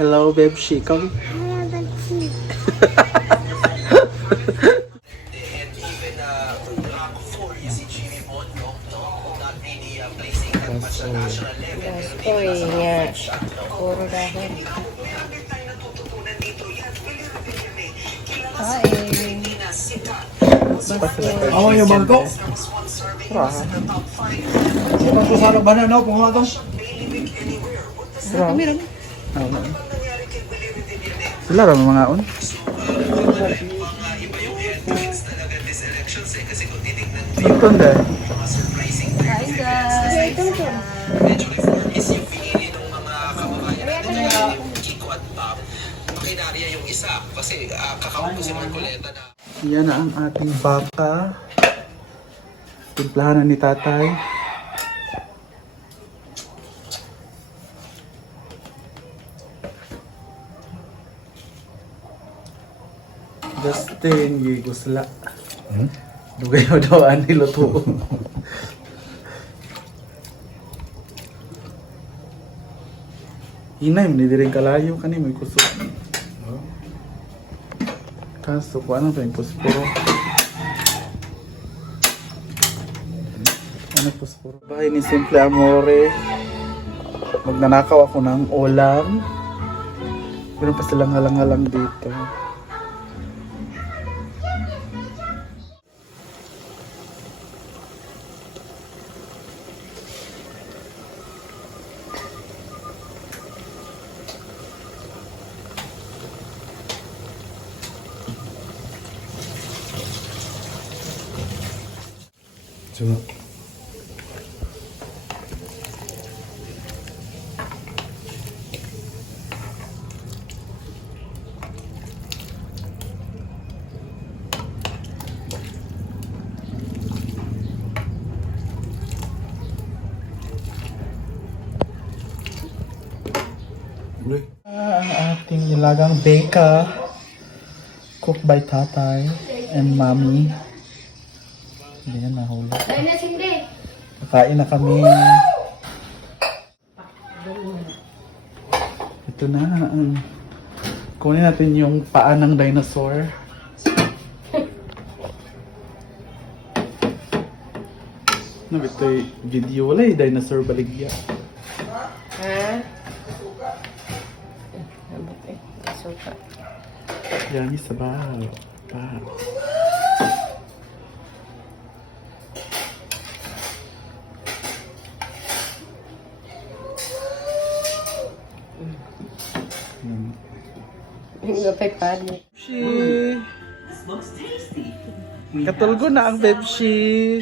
Hello, Bebshi. Come. Hello, Bebshi. Oy, nga. Puro dahon. Kain. Oh, yung bangko. Raha. Bangko sa labanan, no? Kung ano to? Raha. Sila rin mga on. Ito na. Kain, guys. Yan na ang ating baka. Timplahan na ni tatay. Justin, gigusla. Dugayo daw ani luto. Hinay, hindi rin kalayo ka ni may kusog. Kaso ko ano pa yung puspuro. Ano puspuro? Bahay ni Simple Amore. Magnanakaw ako ng ulam. Meron pa silang halang-halang dito. Coba. Boleh. Ang ating nilagang beka. Cooked by tatay and mommy. Hindi na nahuli. Kain na, Cindy. Kakain na kami. Ito na. Kunin natin yung paa ng dinosaur. Ano ito yung video? Wala yung dinosaur baligya. Ha? Abot eh. Suka. Yan, isa ba? Pa. Gapay pa niya. Bebshi! Katulgo na ang Bebshi!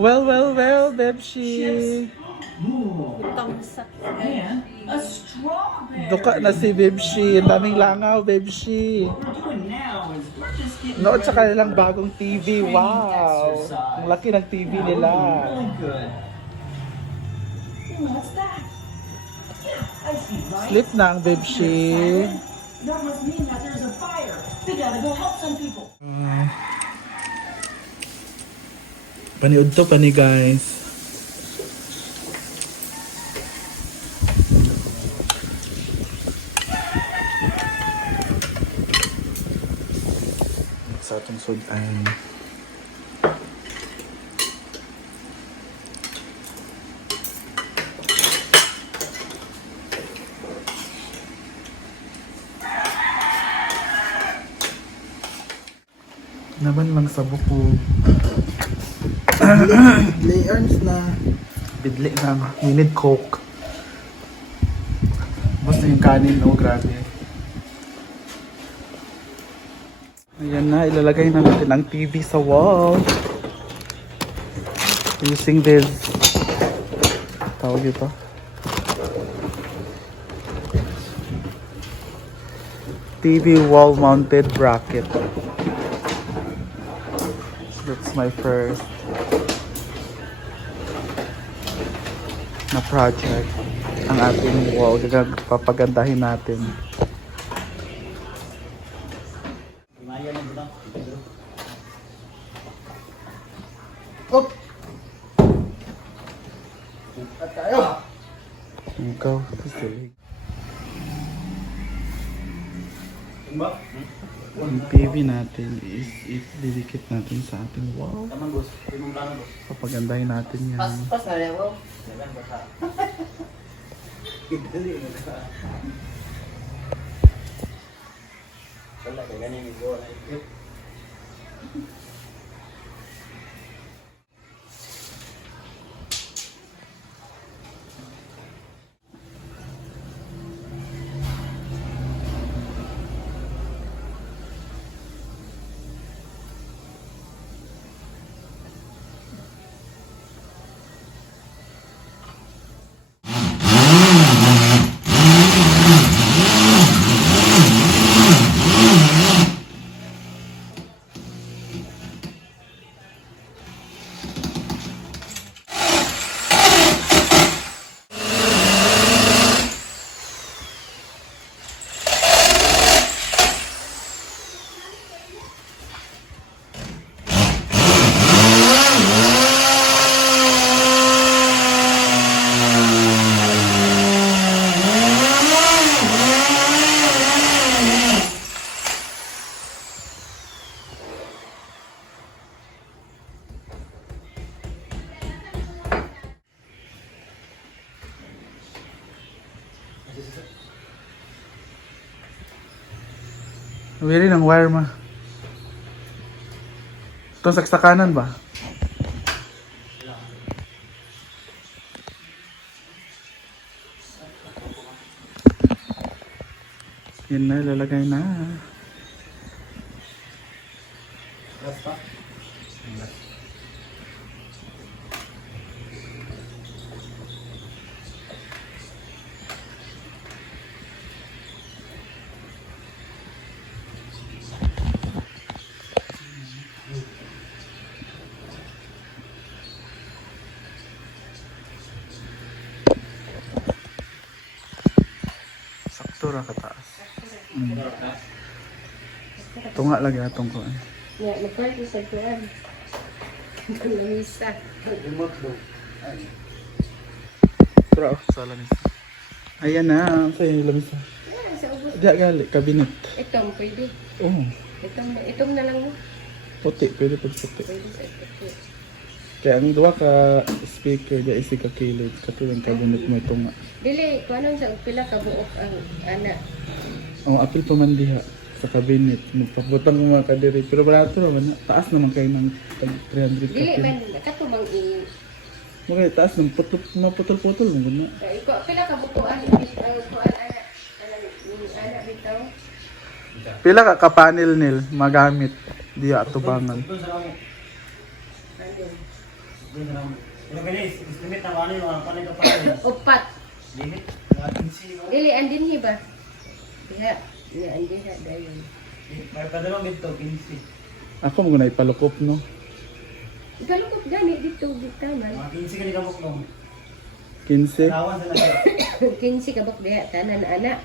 Well, well, well, Bebshi! Duka na si Bebshi. Ang daming langaw, Bebshi. Nood sa kanilang bagong TV. Wow! Ang laki ng TV nila. Sleep na ang Bebshi. Paniud to, pani guys. Sa atong sudan. Naman lang sa buko. Lay arms na. Bidli na. We need coke. Basta yung kanin, oh grabe. Ayan na, ilalagay na natin ang TV sa wall. Using this, tawag ito. TV wall mounted bracket. That's my first na project. Ang ating wall, papagandahin natin. Up! Ikaw, sisilig. Yung PV natin is didikit natin sa ating wall. Papagandahin natin yan. Pas na rin mo. Wili ng wire ma. Itong saksakanan ba? Yan na, lalagay na. Sakto ra kataas. Tunga lagi atong ko. Ya, nagkwento sa kuwan. Lamisa. Tara, sa lamisa. Ayan na, sa yung lamisa. Ah, sa ubos. Diya gali, kabinet. Itong pwede. Oh, Itong na lang mo. puti, pwede pag puti. Pwede sa ito. Kaya ang duwa ka speaker, diya isi ka kilid, katulang kabinet mo ito nga. Dili, kung anong sa pila ka buok ang ana. Ang apil pa man diha sa kabinet, magpaputang ko mga kadiri. Pero barato naman, taas naman kayo ng tag 300 Dili kapil. man katumang i. Okay, taas ng maputol-putol mo na. Iko pila ka bukuan ang kuan ana. Ana bitaw. Pila ka kapanel nil magamit diya atubangan. Upat. Dili andin ni ba? Diha. Diha andin ha dayon. Ako mo na ipalukop no. Ikalukot gani dito bitaw man. 15. 15 ka bak diha tanan ana.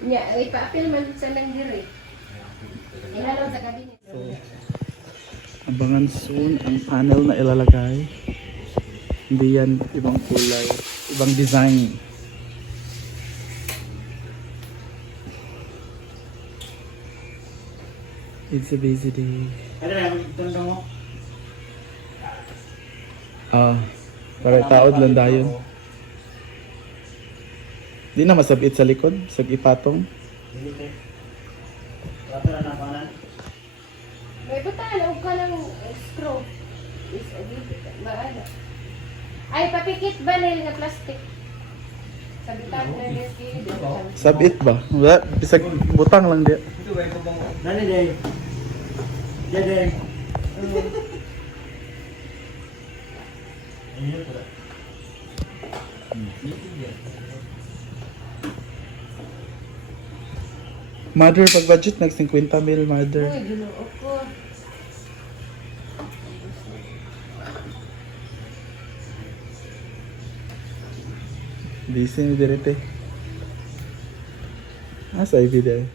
Nya ipaapil man sa nang diri. Ihalaw sa kabinet. So, abangan soon ang panel na ilalagay. Hindi yan ibang kulay, ibang design. It's a busy day. Para taod lang dayon. Di na masabit sa likod, sa ipatong. May butan og ka ng screw. Is maana. Ay papikit ba nil nga plastic? Sabitan na niya Sabit ba? Wala, bisag butang lang di. Nani day? Day. Mother, pag budget, nag 50 mil, mother. Uy, ginoo ko. Busy ni direte. Asa ay video?